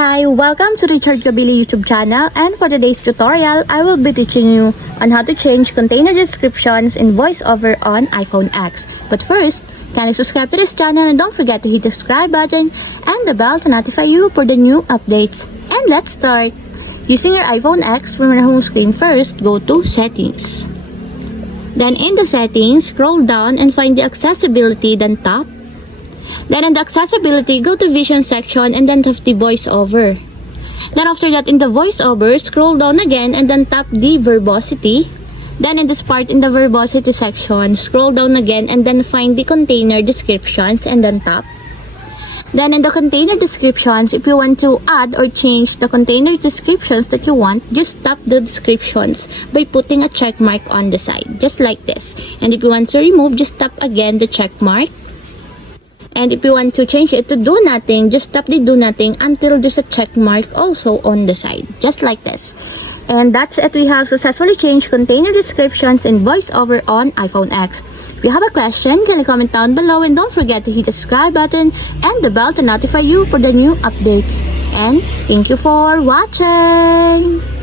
Hi, welcome to Richard Gabili YouTube channel, and for today's tutorial, I will be teaching you on how to change container descriptions in voiceover on iPhone X. But first, kindly subscribe to this channel and don't forget to hit the subscribe button and the bell to notify you for the new updates. And let's start! Using your iPhone X, from your home screen first, go to Settings. Then in the Settings, scroll down and find the Accessibility, then tap. Then in the Accessibility, go to Vision section and then tap the VoiceOver. Then after that, in the VoiceOver, scroll down again and then tap the Verbosity. Then in this part, in the Verbosity section, scroll down again and then find the Container Descriptions and then tap. Then in the Container Descriptions, if you want to add or change the container descriptions that you want, just tap the descriptions by putting a check mark on the side, just like this. And if you want to remove, just tap again the check mark. And if you want to change it to do nothing, just tap the do nothing until there's a check mark also on the side, just like this. And that's it. We have successfully changed container descriptions in VoiceOver on iPhone X. If you have a question, can you comment down below, and don't forget to hit the subscribe button and the bell to notify you for the new updates. And thank you for watching!